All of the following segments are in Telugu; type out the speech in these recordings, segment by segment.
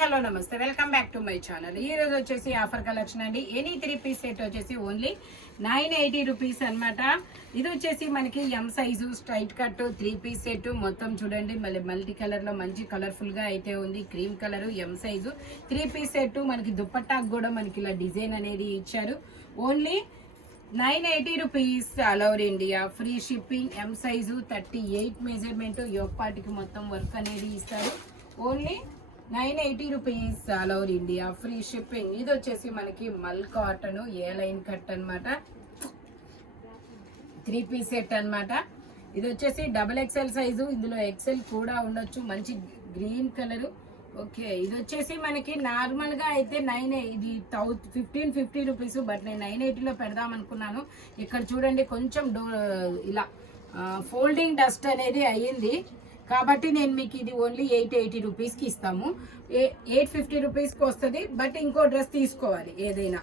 హలో నమస్తే, welcome back to my channel. ఈ రోజు వచ్చేసి ఆఫర్ కలెక్షన్ అండి. ఎనీ 3-piece సెట్ వచ్చేసి ఓన్లీ 980 రూపీస్ అనమాట. ఇది వచ్చేసి మనకి M size straight cut 3-piece set. మొత్తం చూడండి, మళ్ళీ మల్టీ కలర్ లో మంచి కలర్ఫుల్ గా అయితే ఉంది. Cream colour M size 3-piece set. మనకి దుప్పట్టాకు కూడా మనకి ఇలా డిజైన్ అనేది ఇచ్చారు. Only 980 rupees, all over India, free shipping. M size 38 measurement, yoke పార్టీకి మొత్తం వర్క్ అనేది ఇస్తారు. Only 980 rupees, all over India, free shipping. ఇది వచ్చేసి మనకి మల్ కాటన్ ఏ లైన్ కట్ అనమాట, 3-piece సెట్ అనమాట. ఇది వచ్చేసి XXL సైజు, ఇందులో ఎక్సెల్ కూడా ఉండొచ్చు. మంచి గ్రీన్ కలర్. ఓకే, ఇది వచ్చేసి మనకి నార్మల్ గా అయితే ఇది 1550 రూపీస్, బట్ నేను 980లో పెడదాం అనుకున్నాను. ఇక్కడ చూడండి, కొంచెం ఇలా ఫోల్డింగ్ డస్ట్ అనేది అయ్యింది కాబట్టి నేను మీకు ఇది ఓన్లీ 880 రూపీస్కి ఇస్తాము. 850 రూపీస్కి వస్తుంది, బట్ ఇంకో డ్రెస్ తీసుకోవాలి. ఏదైనా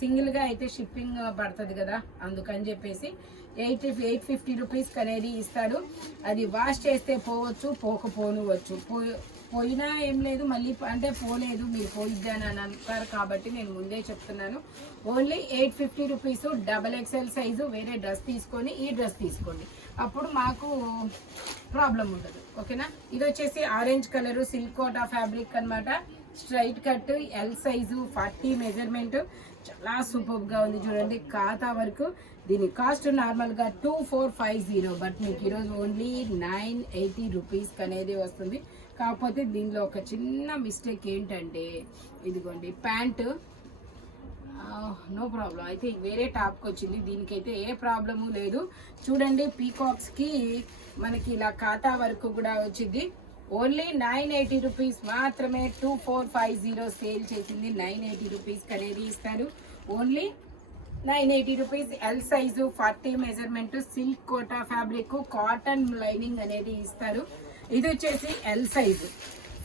సింగిల్గా అయితే షిప్పింగ్ పడుతుంది కదా, అందుకని చెప్పేసి 850 రూపీస్కి అనేది ఇస్తారు. అది వాష్ చేస్తే పోవచ్చు, పోకపోనువచ్చు. పోయినా ఏం లేదు, మళ్ళీ అంటే పోలేదు, మీరు పోయిద్దాని అని అంటారు కాబట్టి నేను ముందే చెప్తున్నాను. Only 850 rupees. XXL సైజు వేరే డ్రెస్ తీసుకొని ఈ డ్రెస్ తీసుకోండి, అప్పుడు మాకు ప్రాబ్లం ఉండదు. ఓకేనా. ఇది వచ్చేసి orange colour silk Kota fabric అనమాట. Straight cut L size 40 measurement. చాలా సూపర్గా ఉంది చూడండి, ఖాతా వరకు. దీని కాస్ట్ నార్మల్గా 2450, బట్ మీకు ఈరోజు ఓన్లీ 980 రూపీస్కి అనేది వస్తుంది. కాకపోతే దీనిలో ఒక చిన్న మిస్టేక్ ఏంటంటే, ఇదిగోండి ప్యాంటు నో ప్రాబ్లం, అయితే వేరే టాప్కి వచ్చింది. దీనికైతే ఏ ప్రాబ్లము లేదు. చూడండి, పీకాక్స్కి మనకి ఇలా ఖాతా వరకు కూడా వచ్చింది. ఓన్లీ 980 రూపీస్ మాత్రమే. 2450 సేల్ చేసింది, 980 రూపీస్కి అనేది ఇస్తారు. Only 980 rupees. L size 40 measurement, silk Kota fabric, cotton lining అనేది ఇస్తారు. ఇది వచ్చేసి ఎల్ సైజు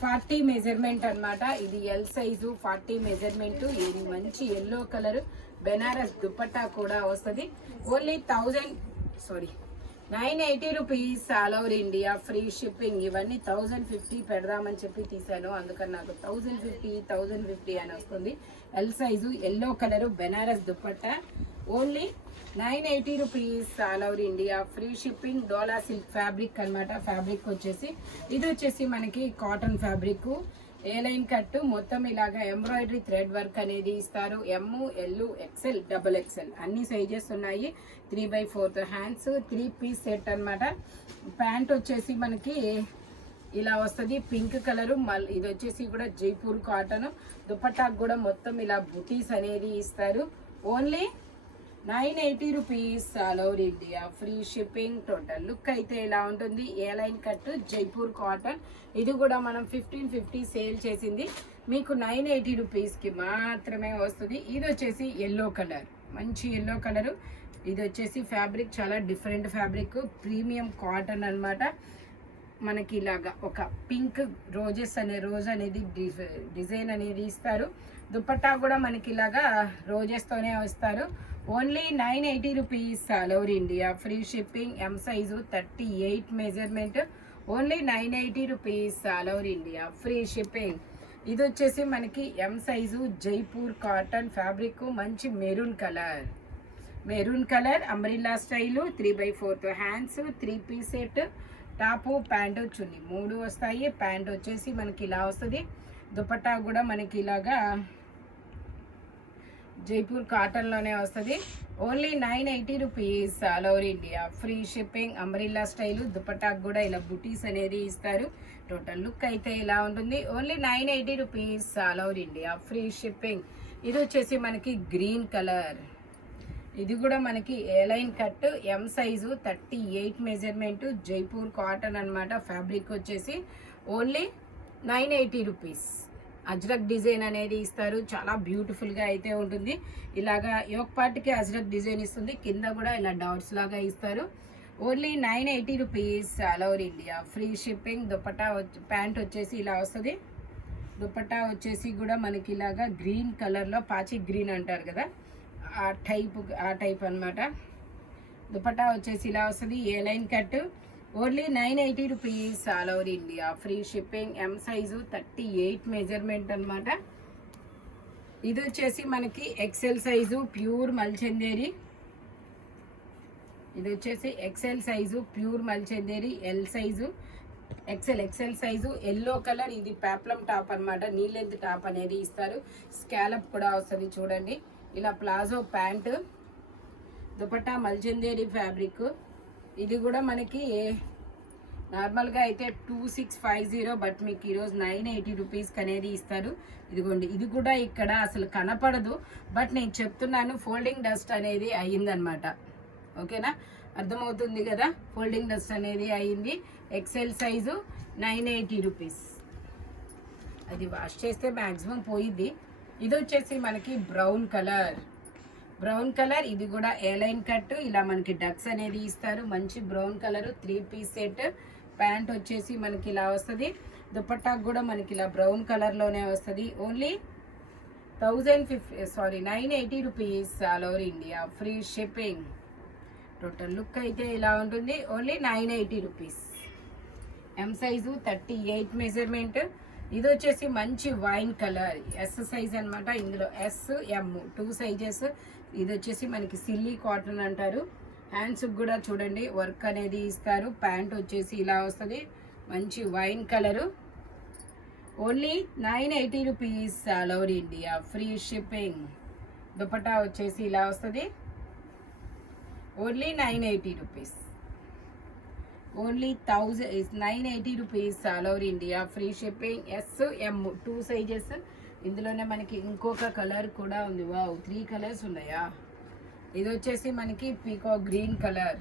40 మెజర్మెంట్ అనమాట. ఇది ఎల్ సైజు 40 మెజర్మెంట్. ఇది మంచి ఎల్లో కలర్ బెనారస్ దుపట్టా కూడా వస్తుంది. Only 980 rupees, all over India, free shipping. ఇవన్నీ 1050 పెడదామని చెప్పి తీసాను, అందుకని నాకు 1050 అని వస్తుంది. L size yellow colour Banaras dupatta. Only 980 rupees, all over India, free shipping. Dola silk fabric అనమాట. ఫ్యాబ్రిక్ వచ్చేసి ఇది వచ్చేసి మనకి cotton fabric A line cut. మొత్తం ఇలాగా ఎంబ్రాయిడరీ థ్రెడ్ వర్క్ అనేది ఇస్తారు. ఎమ్, ఎల్, XXL, XXL అన్ని సైజెస్ ఉన్నాయి. 3/4 హ్యాండ్స్, 3-piece సెట్ అనమాట. ప్యాంట్ వచ్చేసి మనకి ఇలా వస్తుంది, పింక్ కలరు. ఇది వచ్చేసి కూడా జైపూర్ కాటన్. దుపట్టాకు కూడా మొత్తం ఇలా బుటీస్ అనేది ఇస్తారు. Only 980 rupees, all over India, free shipping. Total look అయితే ఇలా ఉంటుంది. ఏ లైన్ కట్ జైపూర్ కాటన్. ఇది కూడా మనం 1550 సేల్ చేసింది, మీకు 980 రూపీస్కి మాత్రమే వస్తుంది. ఇది వచ్చేసి ఎల్లో కలర్, మంచి ఎల్లో కలరు. ఇది వచ్చేసి ఫ్యాబ్రిక్ చాలా డిఫరెంట్ ఫ్యాబ్రిక్, ప్రీమియం కాటన్ అనమాట. మనకి ఇలాగా ఒక పింక్ రోజెస్ రోజ్ అనేది డిజైన్ అనేది ఇస్తారు. దుపట్టా కూడా మనకి ఇలాగా రోజెస్తోనే వస్తారు. Only 980 rupees, all over India, free shipping. M size 38 measurement. Only 980 rupees, all over India, free shipping. ఇది వచ్చేసి మనకి M size Jaipur cotton fabric, మంచి maroon colour umbrella style. 3/4 hands, 3-piece set. Top, pant, chunni 3 వస్తాయి. ప్యాంట్ వచ్చేసి మనకి ఇలా వస్తుంది. దుపట్టా కూడా మనకి ఇలాగా జైపూర్ కాటన్లోనే వస్తుంది. Only 980 rupees, all over India, free shipping. Umbrella style. దుపట్టాకు కూడా ఇలా బుటీస్ అనేది ఇస్తారు. టోటల్ లుక్ అయితే ఇలా ఉంటుంది. Only 980 rupees, all over India, free shipping. ఇది వచ్చేసి మనకి గ్రీన్ కలర్. ఇది కూడా మనకి A line cut, M size 38 measurement, Jaipur cotton అనమాట. ఫ్యాబ్రిక్ వచ్చేసి ఓన్లీ 980 రూపీస్. అజ్రక్ డిజైన్ అనేది ఇస్తారు, చాలా బ్యూటిఫుల్గా అయితే ఉంటుంది. ఇలాగా యోక్ పార్ట్కి అజ్రక్ డిజైన్ ఇస్తుంది, కింద కూడా ఇలా డాట్స్ లాగా ఇస్తారు. Only 980 rupees, all over India, free shipping. Dupatta pant వచ్చేసి ఇలా వస్తుంది. దుపట్టా వచ్చేసి కూడా మనకి ఇలాగా గ్రీన్ కలర్లో, పాచి గ్రీన్ అంటారు కదా, ఆ టైప్ అనమాట. దుపట్టా వచ్చేసి ఇలా వస్తుంది. A line cut only 980 rupees all over India, free shipping. M size 38 measurement అనమాట. ఇది వచ్చేసి మనకి ఎక్సెల్ సైజు ప్యూర్ మల్చందేరి. ఇది వచ్చేసి XL size pure Mul Chanderi, L size, XL size, yellow colour. ఇది పేప్లం టాప్ అనమాట, నీ లెంత్ టాప్ అనేది ఇస్తారు. స్కాలప్ కూడా వస్తుంది చూడండి. ఇలా ప్లాజో ప్యాంటు, దుపట్టా మల్చందేరి ఫ్యాబ్రిక్. ఇది కూడా మనకి నార్మల్గా అయితే 2650, బట్ మీకు ఈరోజు 980 రూపీస్కి అనేది ఇస్తారు. ఇదిగోండి, ఇది కూడా ఇక్కడ అసలు కనపడదు, బట్ నేను చెప్తున్నాను ఫోల్డింగ్ డస్ట్ అనేది అయ్యిందనమాట. ఓకేనా, అర్థమవుతుంది కదా, ఫోల్డింగ్ డస్ట్ అనేది అయ్యింది. XL size 980 rupees. అది వాష్ చేస్తే మ్యాక్సిమం పోయిద్ది. ఇది వచ్చేసి మనకి బ్రౌన్ కలర్, ఇది కూడా ఏ లైన్ కట్. ఇలా మనకి డక్స్ అనేది ఇస్తారు. మంచి brown colour, 3 piece set. Pant వచ్చేసి మనకి ఇలా వస్తుంది. దుపట్టాకు కూడా మనకి ఇలా బ్రౌన్ కలర్లోనే వస్తుంది. Only 980 rupees all over India, free shipping. Total look అయితే ఇలా ఉంటుంది. Only 980 rupees. ఎం సైజు 38 మెజర్మెంట్. ఇది వచ్చేసి మంచి వైన్ కలర్, ఎస్ సైజ్ అనమాట. ఇందులో ఎస్, ఎం 2 సైజెస్. ఇది వచ్చేసి మనకి సిల్లీ కాటన్ అంటారు. హ్యాండ్స్ కూడా చూడండి వర్క్ అనేది ఇస్తారు. ప్యాంట్ వచ్చేసి ఇలా వస్తుంది, మంచి wine colour. Only 980 rupees all over India, free shipping. Dupatta వచ్చేసి ఇలా వస్తుంది. Only 980 rupees. Only 980 rupees all over India, free shipping. S, M 2 sizes. ఇందులోనే మనకి ఇంకొక కలర్ కూడా ఉంది. వావ్, 3 కలర్స్ ఉన్నాయా. ఇది వచ్చేసి మనకి పీకాక్ గ్రీన్ కలర్,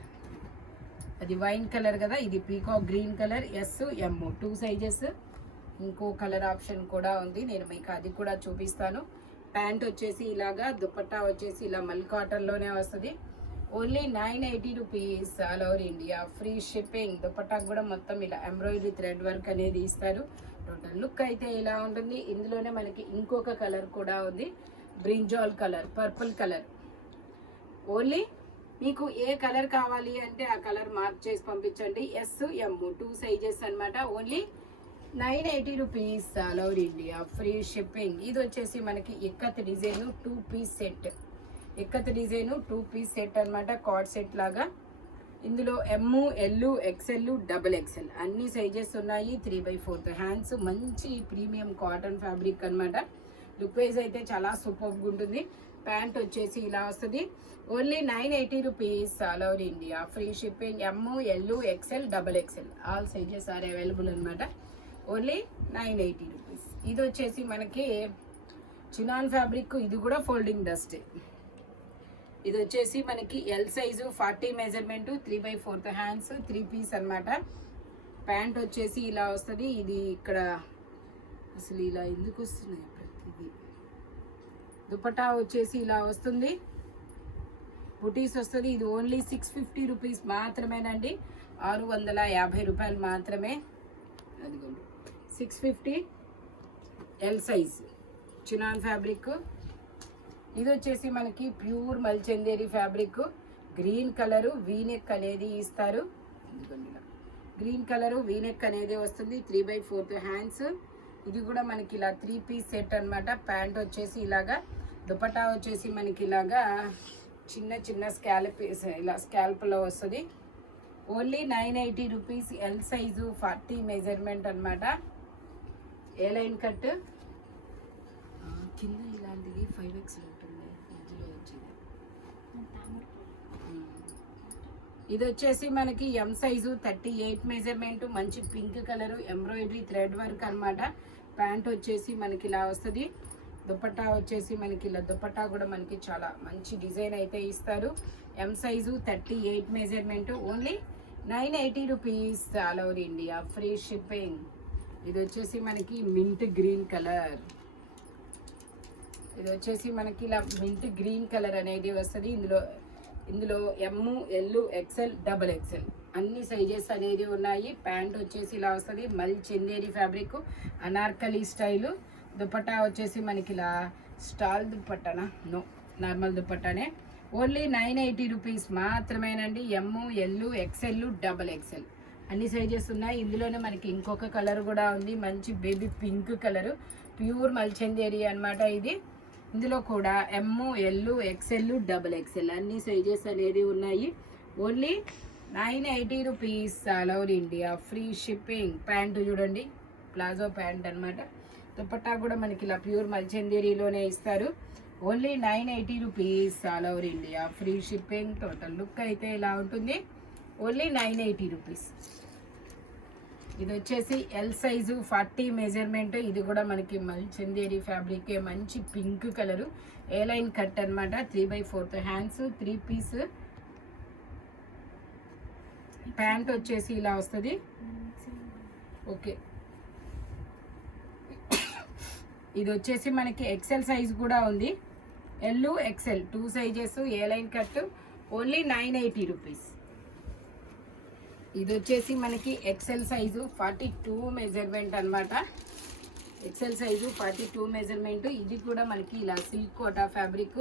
అది వైన్ కలర్ కదా, ఇది peacock green colour. Yes, M 2 sizes. ఇంకో కలర్ ఆప్షన్ కూడా ఉంది, నేను మీకు అది కూడా చూపిస్తాను. ప్యాంట్ వచ్చేసి ఇలాగా, దుపట్టా వచ్చేసి ఇలా మల్ కాటన్లోనే వస్తుంది. Only 980 rupees all over India, free shipping. దుపట్టాకు కూడా మొత్తం ఇలా ఎంబ్రాయిడరీ థ్రెడ్ వర్క్ అనేది ఇస్తారు. టోటల్ లుక్ అయితే ఇలా ఉంటుంది. ఇందులోనే మనకి ఇంకొక కలర్ కూడా ఉంది, brinjal colour, purple colour. Only మీకు ఏ కలర్ కావాలి అంటే ఆ కలర్ మార్క్ చేసి పంపించండి. ఎస్, ఎం 2 సైజెస్ అనమాట. Only 980 rupees all over India, free shipping. ఇది వచ్చేసి మనకి ikat design 2 piece set, ikat design 2 piece set అనమాట, కార్డ్ సెట్ లాగా. ఇందులో M, L, XL, double XL అన్ని సైజెస్ ఉన్నాయి. 3/4 హ్యాండ్స్, మంచి ప్రీమియం కాటన్ ఫ్యాబ్రిక్ అనమాట. లుక్ వైజ్ అయితే చాలా సూపర్గా ఉంటుంది. ప్యాంట్ వచ్చేసి ఇలా వస్తుంది. Only 980 rupees all over India, free shipping. M, L, XL, double XL all sizes are available అనమాట. Only 980 rupees. ఇది వచ్చేసి మనకి చినాన్ ఫ్యాబ్రిక్, ఇది కూడా ఫోల్డింగ్ డస్ట్. ఇది వచ్చేసి మనకి L size 40 measurement, 3/4 hands, 3 piece అనమాట. ప్యాంట్ వచ్చేసి ఇలా వస్తుంది. ఇది ఇక్కడ అసలు ఇలా ఎందుకు వస్తున్నాయి ప్రతిదీ. దుపట్టా వచ్చేసి ఇలా వస్తుంది, బుటీస్ వస్తుంది. ఇది ఓన్లీ 650 రూపీస్ మాత్రమేనండి, 650 రూపాయలు మాత్రమే. అదిగోండి 650, ఎల్ సైజ్ చినాన్ ఫ్యాబ్రిక్. ఇది వచ్చేసి మనకి pure Mul Chanderi fabric, green colour, V neck అనేది ఇస్తారు. గ్రీన్ కలరు వీనెక్ అనేది వస్తుంది, 3/4 హ్యాండ్స్. ఇది కూడా మనకి ఇలా 3 పీస్ సెట్ అనమాట. ప్యాంట్ వచ్చేసి ఇలాగా, దుపట్టా వచ్చేసి మనకి ఇలాగా చిన్న చిన్న స్కాల్ప్, ఇలా స్కాల్ప్లో వస్తుంది. Only 980 rupees. L size 40 measurement అనమాట. ఏ లైన్ కట్ కింద ఇలాంటిది 5X ఉంటుంది, మధ్యలో వచ్చింది. ఇది వచ్చేసి మనకి ఎం సైజు 38 మెజర్మెంట్, మంచి pink colour, embroidery thread work అనమాట. ప్యాంట్ వచ్చేసి మనకి ఇలా వస్తుంది. దుపట్టా వచ్చేసి మనకి ఇలా, దుపట్టా కూడా మనకి చాలా మంచి డిజైన్ అయితే ఇస్తారు. ఎం size 38 measurement. Only 980 rupees all over India, free shipping. ఇది వచ్చేసి మనకి మింట్ గ్రీన్ కలర్, ఇది వచ్చేసి మనకి ఇలా మింట్ గ్రీన్ కలర్ అనేది వస్తుంది. ఇందులో M, L, XL, double XL అన్ని సైజెస్ అనేది ఉన్నాయి. ప్యాంట్ వచ్చేసి ఇలా వస్తుంది, మల్ చందేరి ఫ్యాబ్రిక్, అనార్కలి స్టైలు. దుపట్టా వచ్చేసి మనకి ఇలా స్టాల్ దుపట్టానా, నో నార్మల్ దుపట్టానే. ఓన్లీ 980 రూపీస్ మాత్రమేనండి. M, L, XL, double XL అన్ని సైజెస్ ఉన్నాయి. ఇందులోనే మనకి ఇంకొక కలర్ కూడా ఉంది, మంచి baby pink colour, pure Mul Chanderi అనమాట ఇది. ఇందులో కూడా M, L, XL, double XL అన్ని సైజెస్ అనేది ఉన్నాయి. Only 980 rupees all over India, free shipping. Pant చూడండి, ప్లాజో ప్యాంట్ అనమాట. దుపట్టా కూడా మనకి ఇలా ప్యూర్ మల్చందేరిలోనే ఇస్తారు. Only 980 rupees all over India, free shipping. Total look అయితే ఇలా ఉంటుంది. Only 980 rupees. ఇది వచ్చేసి ఎల్ సైజు 40 మెజర్మెంట్. ఇది కూడా మనకి మల్చందేరి ఫ్యాబ్రిక్, మంచి పింక్ కలరు, ఏ లైన్ కట్ అనమాట. 3/4 హ్యాండ్స్, 3 పీస్. ప్యాంట్ వచ్చేసి ఇలా వస్తుంది. ఓకే, ఇది వచ్చేసి మనకి ఎక్సెల్ సైజ్ కూడా ఉంది. L, XL 2 sizes, A line cut. Only 980 rupees. ఇది వచ్చేసి మనకి ఎక్సెల్ సైజు 42 మెజర్మెంట్ అనమాట. XL size 42 measurement. ఇది కూడా మనకి ఇలా సిల్క్ కోటా ఫ్యాబ్రిక్.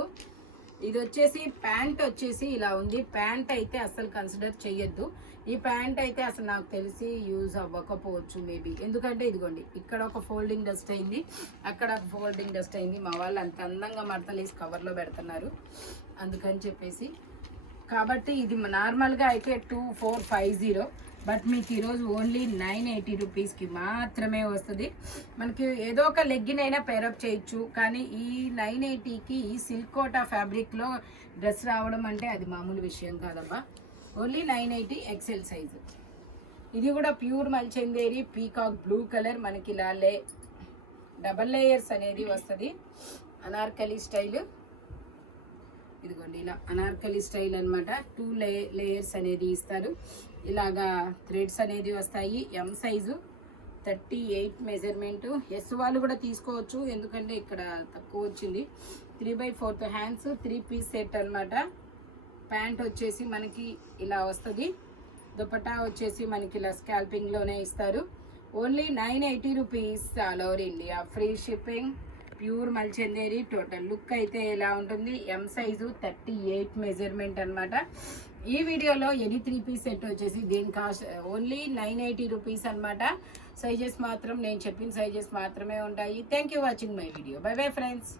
ఇది వచ్చేసి ప్యాంట్ వచ్చేసి ఇలా ఉంది. ప్యాంట్ అయితే అసలు కన్సిడర్ చెయ్యొద్దు. ఈ ప్యాంట్ అయితే అసలు నాకు తెలిసి యూజ్ అవ్వకపోవచ్చు మేబీ, ఎందుకంటే ఇదిగోండి ఇక్కడ ఒక ఫోల్డింగ్ డస్ట్ అయింది, అక్కడ ఫోల్డింగ్ డస్ట్ అయింది. మా వాళ్ళు అంత అందంగా మడతలేసి కవర్లో పెడుతున్నారు అందుకని చెప్పేసి. కాబట్టి ఇది నార్మల్గా అయితే 2450, బట్ మీకు ఈరోజు ఓన్లీ 980 రూపీస్కి మాత్రమే వస్తుంది. మనకి ఏదో ఒక లెగ్గిన్ అయినా పేరప్ చేయొచ్చు, కానీ ఈ 980కి ఈ సిల్క్ కోటా ఫ్యాబ్రిక్లో డ్రెస్ రావడం అంటే అది మామూలు విషయం కాదమ్మా. Only 980 XL size. ఇది కూడా ప్యూర్ మల్చందేరి పీకాక్ బ్లూ కలర్, మనకి ఇలా డబల్ లేయర్స్ అనేది వస్తుంది. అనార్కలి స్టైల్. ఇదిగోండి ఇలా అనార్కలి స్టైల్ అనమాట. 2 లేయర్స్ అనేది ఇస్తారు. ఇలాగా థ్రెడ్స్ అనేది వస్తాయి. ఎం సైజు 38 మెజర్మెంట్. ఎస్ వాళ్ళు కూడా తీసుకోవచ్చు, ఎందుకంటే ఇక్కడ తక్కువ వచ్చింది. 3/4 హ్యాండ్స్, 3 పీస్ సెట్ అనమాట. ప్యాంట్ వచ్చేసి మనకి ఇలా వస్తుంది. దుపట్టా వచ్చేసి మనకి ఇలా స్కాల్పింగ్లోనే ఇస్తారు. Only 980 rupees all over India, free shipping. Pure Mul Chanderi. Total look అయితే ఎలా ఉంటుంది. ఎం సైజు 38 మెజర్మెంట్ అనమాట. ఈ వీడియోలో ఎనీ 3 పీస్ సెట్ వచ్చేసి దీని కాస్ట్ ఓన్లీ 980 రూపీస్ అనమాట. సైజెస్ మాత్రం నేను చెప్పిన సైజెస్ మాత్రమే ఉంటాయి. Thank you watching my video. By bye friends.